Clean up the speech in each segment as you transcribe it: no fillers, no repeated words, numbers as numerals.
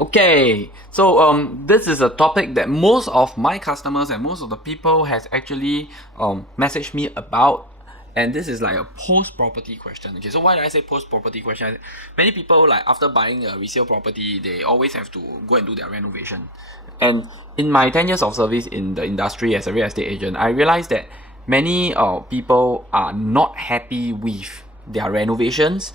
Okay, so this is a topic that most of my customers and most of the people has actually messaged me about, and this is like a post-property question. Okay, so why did I say post-property question? Many people, like, after buying a resale property, they always have to go and do their renovation. And in my 10 years of service in the industry as a real estate agent, I realized that many people are not happy with their renovations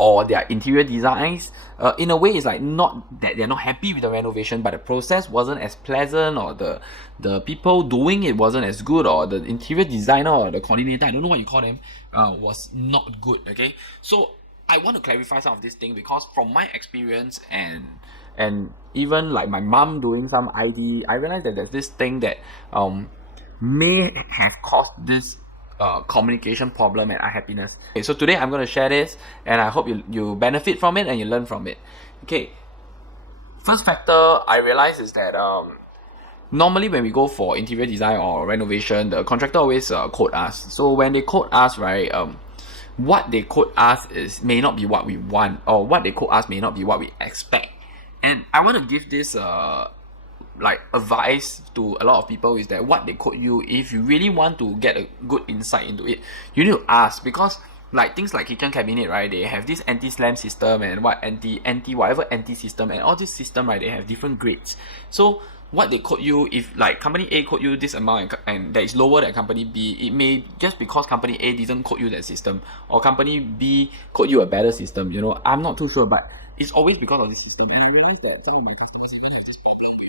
or their interior designs. In a way, it's like not that they're not happy with the renovation, but the process wasn't as pleasant, or the people doing it wasn't as good, or the interior designer or the coordinator, I don't know what you call them, was not good. Okay, so I want to clarify some of these things, because from my experience and even like my mom doing some ID, I realized that there's this thing that may have caused this communication problem and unhappiness. Okay, so today I'm going to share this, and I hope you benefit from it and you learn from it. Okay, first factor I realize is that normally when we go for interior design or renovation, the contractor always quote us. So when they quote us, right, what they quote us may not be what we want, or what they quote us may not be what we expect. And I want to give this like advice to a lot of people, is that what they quote you, if you really want to get a good insight into it, you need to ask. Because like things like kitchen cabinet, right, they have this anti-slam system and whatever anti system, and all this system, right, they have different grades. So what they quote you, if like company A quote you this amount and that is lower than company B, it may just because company A didn't quote you that system, or company B quote you a better system, I'm not too sure, but it's always because of this system. And I realize that some of my customers even have this problem with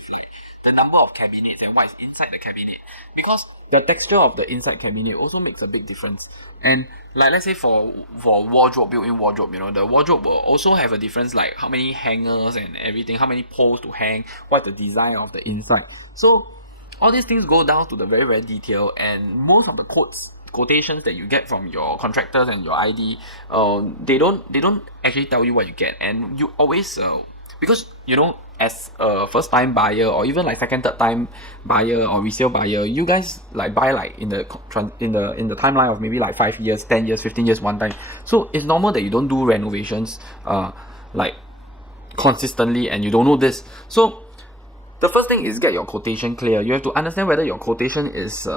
the number of cabinets and what is inside the cabinet, because the texture of the inside cabinet also makes a big difference. And like, let's say for wardrobe, built-in wardrobe, the wardrobe will also have a difference, like how many hangers and everything, how many poles to hang, what's the design of the inside. So all these things go down to the very, very detail, and most of the quotations that you get from your contractors and your ID, they don't actually tell you what you get. And you always because as a first time buyer, or even like second, third time buyer or resale buyer, you guys like buy like in the timeline of maybe like 5 years, 10 years, 15 years one time. So it's normal that you don't do renovations like consistently, and you don't know this. So the first thing is get your quotation clear. You have to understand whether your quotation is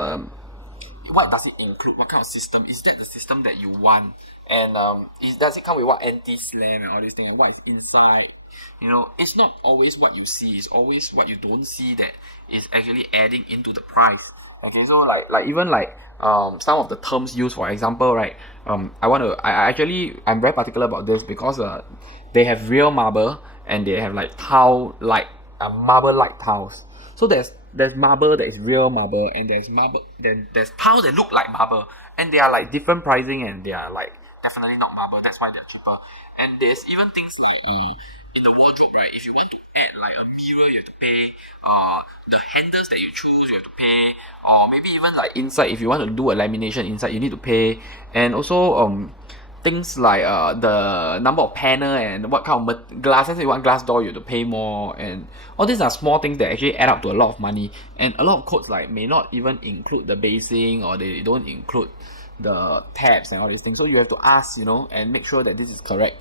what does it include, what kind of system is that, the system that you want, and does it come with what anti-slam and all these things, and what is inside. It's not always what you see, it's always what you don't see that is actually adding into the price. Okay, so like even like some of the terms used, for example, right, I'm very particular about this, because they have real marble and they have like tile, like marble like tiles. So there's marble that is real marble, and there's tiles that look like marble, and they are like different pricing, and they are like definitely not marble. That's why they're cheaper. And there's even things like in the wardrobe, right, if you want to add like a mirror, you have to pay. The handles that you choose, you have to pay. Or maybe even like inside, if you want to do a lamination inside, you need to pay. And also things like the number of panel and what kind of glass. Let's say you want glass door, you have to pay more. And all these are small things that actually add up to a lot of money. And a lot of quotes like may not even include the basing, or they don't include the tabs and all these things. So you have to ask, and make sure that this is correct.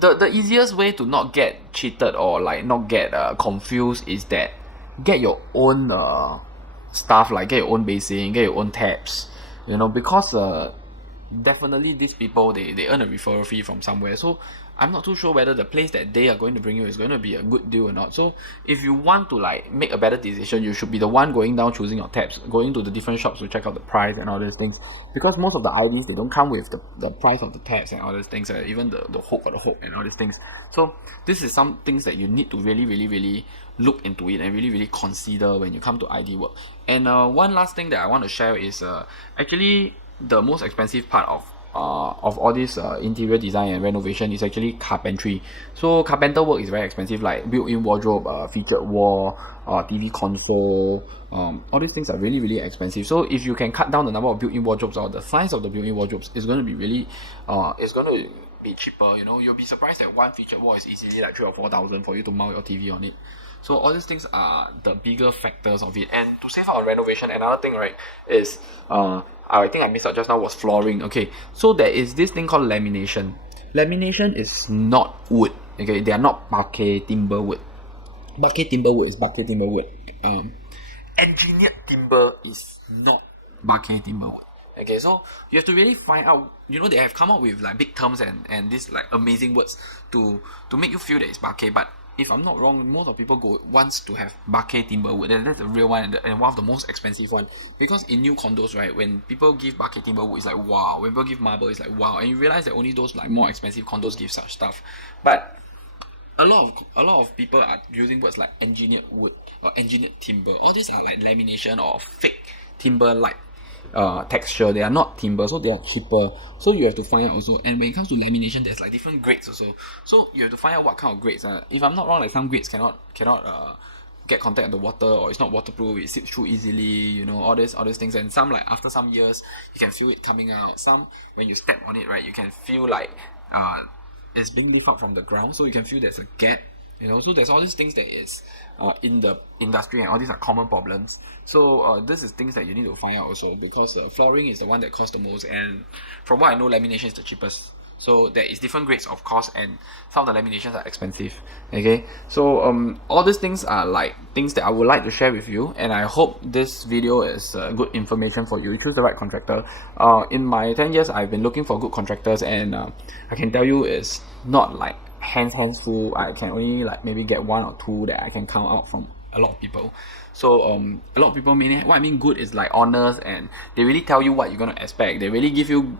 The easiest way to not get cheated or like not get confused is that get your own stuff, like get your own basing, get your own tabs, because definitely these people, they earn a referral fee from somewhere. So I'm not too sure whether the place that they are going to bring you is going to be a good deal or not. So if you want to like make a better decision, you should be the one going down, choosing your tabs, going to the different shops to check out the price and all those things. Because most of the IDs, they don't come with the price of the tabs and all those things, even the hook for the hook and all these things. So this is some things that you need to really, really, really look into it and really, really consider when you come to ID work. And one last thing that I want to share is actually the most expensive part of all this interior design and renovation is actually carpentry. So carpenter work is very expensive, like built-in wardrobe, featured wall, TV console, all these things are really, really expensive. So if you can cut down the number of built-in wardrobes, or the size of the built-in wardrobes, it's going to be really it's going to be cheaper. You'll be surprised that one featured wall is easily like 3,000 or 4,000 for you to mount your TV on it. So all these things are the bigger factors of it. And to save out on renovation, another thing, right, is I think I missed out just now was flooring. Okay, so there is this thing called lamination. lamination is not wood. Okay, they are not parquet timber wood. Parquet timber wood is parquet timber wood. Engineered timber is not parquet timber wood. Okay, so you have to really find out. You know, they have come up with like big terms and these like amazing words to make you feel that it's parquet. But if I'm not wrong, most of people wants to have parquet timber wood, and that's the real one and one of the most expensive one. Because in new condos, right, when people give parquet timber wood, it's like wow. When people give marble, it's like wow. And you realize that only those like more expensive condos give such stuff. But a lot of people are using words like engineered wood or engineered timber. All these are like lamination or fake timber like texture. They are not timber, so they are cheaper. So you have to find out also. And when it comes to lamination, there's like different grades also. So you have to find out what kind of grades. If I'm not wrong, like some grades cannot get contact with the water, or it's not waterproof, it seeps through easily, you know, all these things. And some, like after some years, you can feel it coming out. Some, when you step on it, right, you can feel like it's being lifted up from the ground, so you can feel there's a gap, you know. So there's all these things that is in the industry, and all these are common problems. So this is things that you need to find out also, because flooring is the one that costs the most, and from what I know, lamination is the cheapest. So there is different grades of cost, and some of the laminations are expensive. Okay, so all these things are like things that I would like to share with you, and I hope this video is good information for you. Choose the right contractor. In my 10 years, I've been looking for good contractors, and I can tell you it's not like hands full. I can only like maybe get one or two that I can count out from a lot of people. So a lot of people mean, what I mean good is like honest, and they really tell you what you're gonna expect. They really give you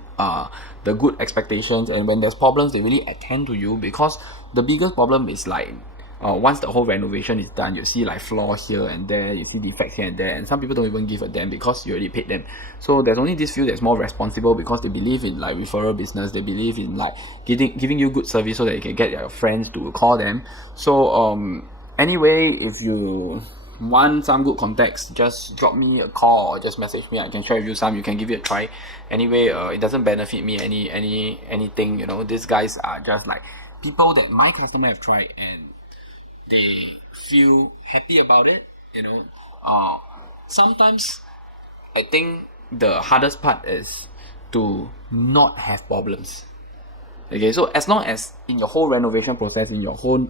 the good expectations, and when there's problems, they really attend to you. Because the biggest problem is like once the whole renovation is done, you see like flaw here and there, you see defects here and there, and some people don't even give a damn because you already paid them. So there's only this few that's more responsible, because they believe in like referral business. They believe in like giving you good service so that you can get your friends to call them. So anyway, if you want some good contacts, just drop me a call or just message me. I can share with you some. You can give it a try. Anyway, it doesn't benefit me anything, you know. These guys are just like people that my customer have tried and they feel happy about it, you know. Sometimes I think the hardest part is to not have problems. Okay, so as long as in your whole renovation process, in your whole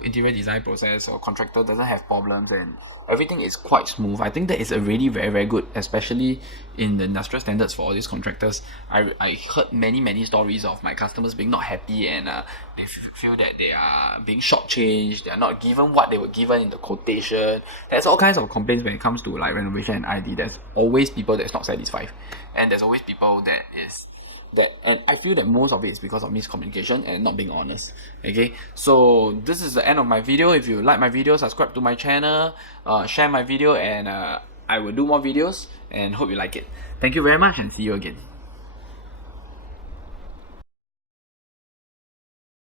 interior design process, or contractor doesn't have problems and everything is quite smooth, I think that is already very, very good, especially in the industrial standards for all these contractors. I heard many stories of my customers being not happy, and they feel that they are being shortchanged, they are not given what they were given in the quotation. There's all kinds of complaints when it comes to like renovation and ID. There's always people that's not satisfied, and there's always people and I feel that most of it is because of miscommunication and not being honest. Okay, so this is the end of my video. If you like my video, subscribe to my channel, share my video, and I will do more videos, and hope you like it. Thank you very much, and see you again.